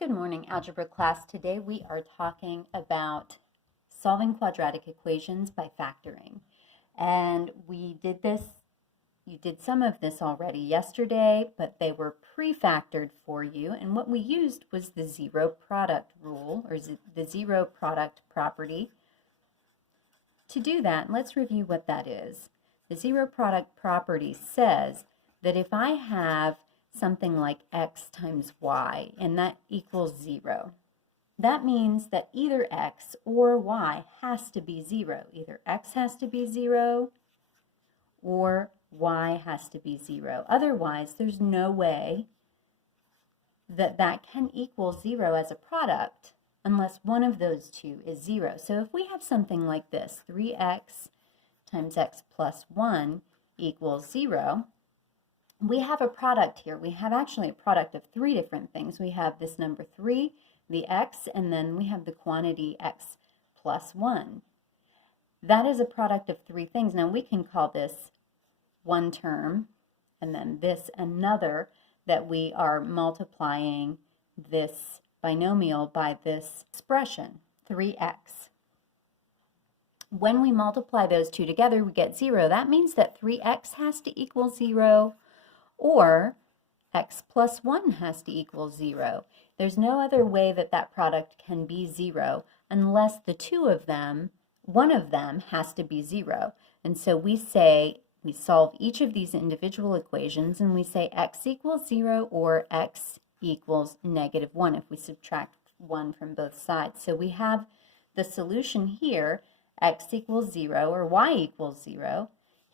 Good morning, algebra class. Today we are talking about solving quadratic equations by factoring. And we did this, you did some of this already yesterday, but they were pre-factored for you. And what we used was the zero product rule, or the zero product property. To do that, let's review what that is. The zero product property says that if I have something like x times y, and that equals 0. That means that either x or y has to be 0. Either x has to be 0 or y has to be 0. Otherwise, there's no way that that can equal 0 as a product unless one of those two is 0. So if we have something like this, 3x times x plus 1 equals 0, we have a product here. We have actually a product of three different things. We have this number 3, the x, and then we have the quantity x plus 1. That is a product of three things. Now we can call this one term, and then this another, that we are multiplying this binomial by this expression, 3x. When we multiply those two together, we get 0. That means that 3x has to equal 0, or x plus 1 has to equal 0. There's no other way that that product can be 0 unless the two of them, one of them has to be 0. And so we solve each of these individual equations and we say x equals 0 or x equals -1 if we subtract 1 from both sides. So we have the solution here, x equals 0 or y equals 0.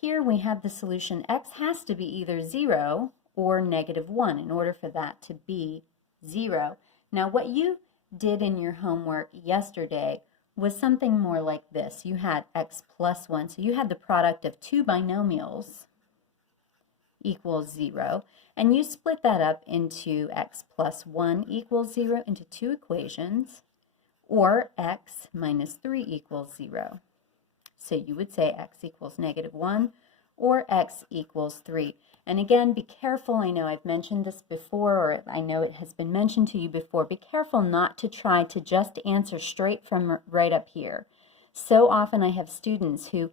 Here we have the solution, x has to be either 0 or -1 in order for that to be 0. Now what you did in your homework yesterday was something more like this. You had x plus 1, so you had the product of two binomials equals 0, and you split that up into x plus 1 equals 0 into two equations, or x minus 3 equals 0. So you would say x equals -1 or x equals 3. And again, be careful. I know I've mentioned this before, or I know it has been mentioned to you before. Be careful not to try to just answer straight from right up here. So often I have students who,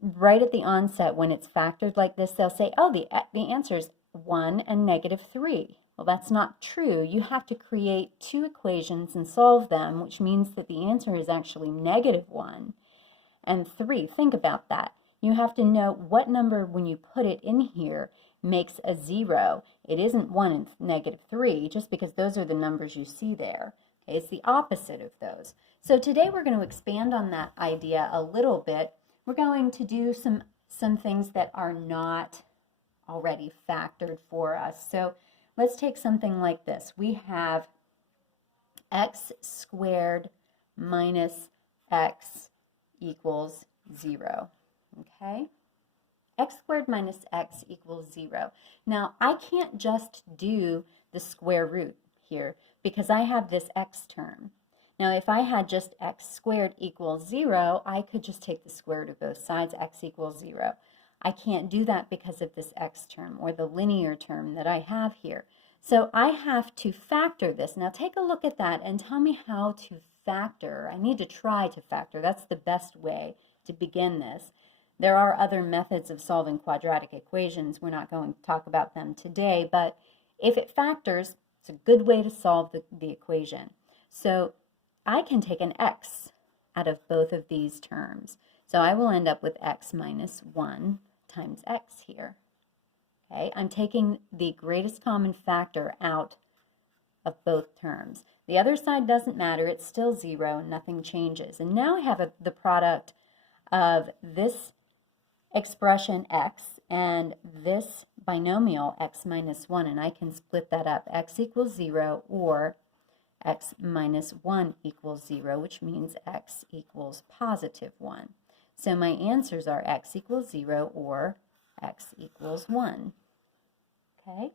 right at the onset, when it's factored like this, they'll say, oh, the answer is 1 and -3. Well, that's not true. You have to create two equations and solve them, which means that the answer is actually -1. And 3, think about that. You have to know what number, when you put it in here, makes a 0. It isn't 1 and -3, just because those are the numbers you see there. Okay, it's the opposite of those. So today we're going to expand on that idea a little bit. We're going to do some things that are not already factored for us. So let's take something like this. We have x squared minus x equals 0, okay? X squared minus x equals 0. Now, I can't just do the square root here because I have this x term. Now, if I had just x squared equals 0, I could just take the square root of both sides, x equals 0. I can't do that because of this x term, or the linear term that I have here. So I have to factor this. Now, take a look at that and tell me how to factor. I need to try to factor. That's the best way to begin this. There are other methods of solving quadratic equations. We're not going to talk about them today, but if it factors, it's a good way to solve the equation. So I can take an x out of both of these terms. So I will end up with x minus 1 times x here. Okay, I'm taking the greatest common factor out of both terms. The other side doesn't matter, it's still 0, nothing changes. And now I have the product of this expression x and this binomial x minus 1, and I can split that up. X equals 0 or x minus 1 equals 0, which means x equals +1. So my answers are x equals 0 or x equals 1. Okay,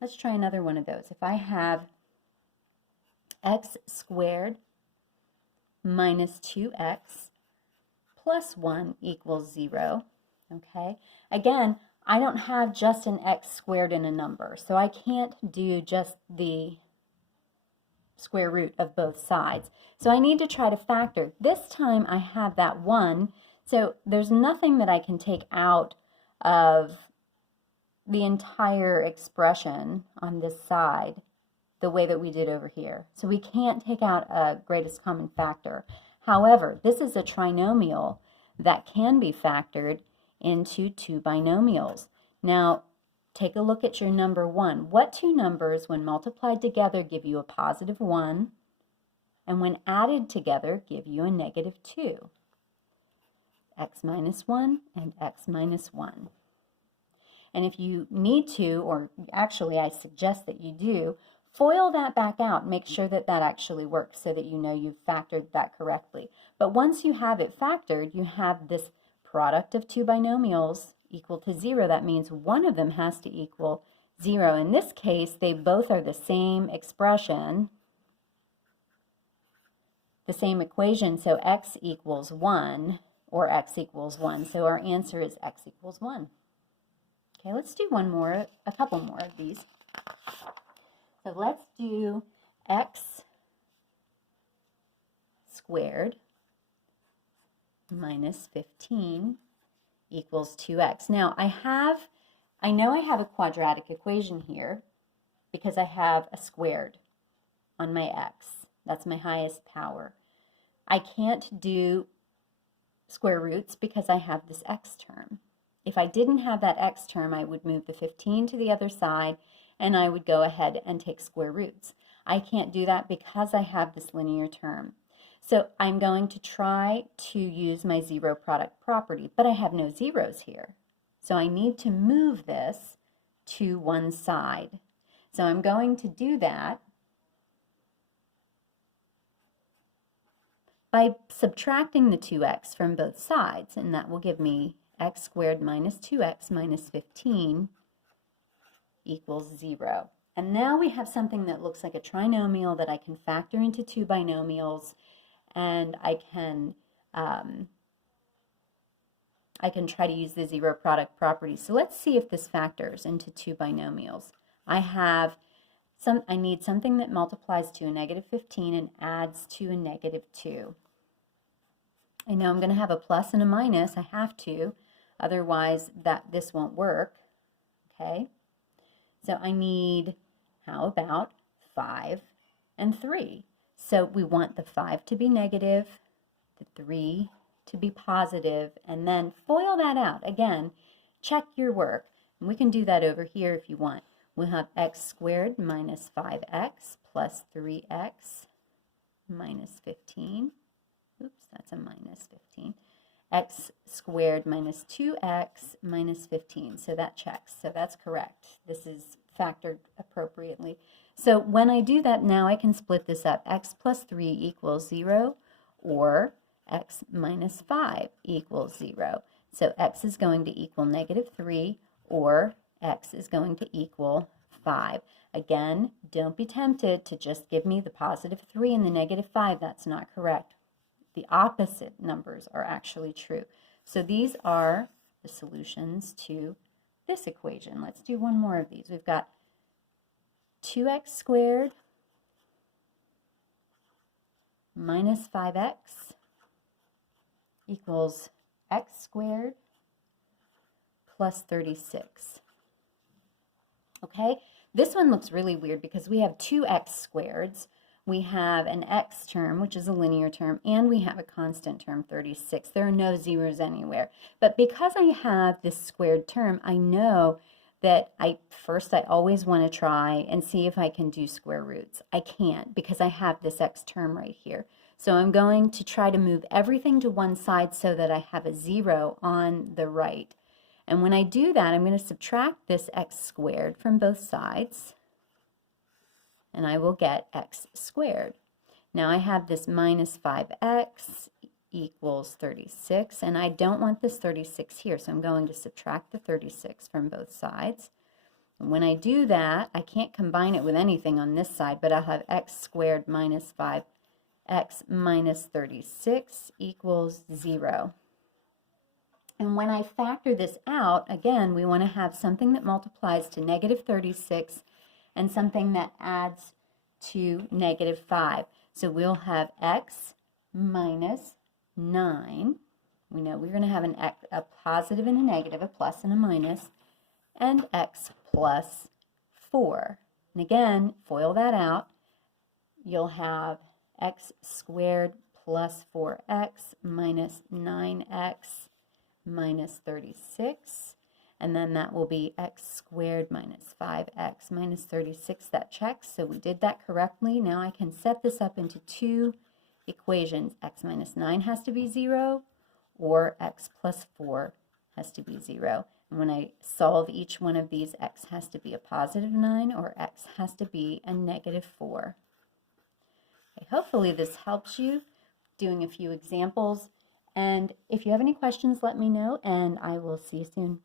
let's try another one of those. If I have x squared minus 2x plus 1 equals 0, okay? Again, I don't have just an x squared in a number, so I can't do just the square root of both sides. So I need to try to factor. This time I have that 1, so there's nothing that I can take out of the entire expression on this side the way that we did over here. So we can't take out a greatest common factor. However, this is a trinomial that can be factored into two binomials. Now, take a look at your number 1. What two numbers, when multiplied together, give you a positive 1, and when added together, give you a negative 2? X minus 1 and x minus 1. And if you need to, or actually I suggest that you do, FOIL that back out. Make sure that that actually works so that you know you've factored that correctly. But once you have it factored, you have this product of two binomials equal to 0. That means one of them has to equal 0. In this case, they both are the same expression, the same equation, so x equals 1 or x equals 1. So our answer is x equals 1. Okay, let's do a couple more of these. So let's do x squared minus 15 equals 2x. Now I know I have a quadratic equation here because I have a squared on my x. That's my highest power. I can't do square roots because I have this x term. If I didn't have that x term, I would move the 15 to the other side and I would go ahead and take square roots. I can't do that because I have this linear term. So I'm going to try to use my zero product property, but I have no zeros here. So I need to move this to one side. So I'm going to do that by subtracting the 2x from both sides, and that will give me x squared minus 2x minus 15 equals 0. And now we have something that looks like a trinomial that I can factor into two binomials, and I can try to use the zero product property. So let's see if this factors into two binomials. I need something that multiplies to a negative 15 and adds to a negative 2. I know I'm going to have a plus and a minus. I have to, otherwise this won't work. Okay, so I need, how about 5 and 3? So we want the 5 to be negative, the 3 to be positive, and then FOIL that out. Again, check your work. And we can do that over here if you want. We'll have x squared minus 5x plus 3x minus 15. Oops, that's a minus 15. X squared minus 2x minus 15. So that checks. So that's correct. This is factored appropriately. So when I do that now, I can split this up. X plus 3 equals 0, or x minus 5 equals 0. So x is going to equal negative 3, or x is going to equal 5. Again, don't be tempted to just give me the positive 3 and the negative 5. That's not correct. The opposite numbers are actually true. So these are the solutions to this equation. Let's do one more of these. We've got 2x squared minus 5x equals x squared plus 36. Okay, this one looks really weird because we have two x squareds. We have an x term, which is a linear term, and we have a constant term, 36. There are no zeros anywhere. But because I have this squared term, I know that I always want to try and see if I can do square roots. I can't because I have this x term right here. So I'm going to try to move everything to one side so that I have a 0 on the right. And when I do that, I'm going to subtract this x squared from both sides, and I will get x squared. Now I have this minus 5x equals 36, and I don't want this 36 here, so I'm going to subtract the 36 from both sides. And when I do that, I can't combine it with anything on this side, but I'll have x squared minus 5x minus 36 equals 0. And when I factor this out, again, we want to have something that multiplies to negative 36 and something that adds to negative 5. So we'll have x minus 9. We know we're going to have a positive and a negative, a plus and a minus, and x plus 4. And again, FOIL that out. You'll have x squared plus 4x minus 9x minus 36. And then that will be x squared minus 5x minus 36. That checks, so we did that correctly. Now I can set this up into two equations. X minus 9 has to be 0, or x plus 4 has to be 0. And when I solve each one of these, x has to be a positive 9, or x has to be a negative 4. Okay, hopefully this helps you doing a few examples. And if you have any questions, let me know, and I will see you soon.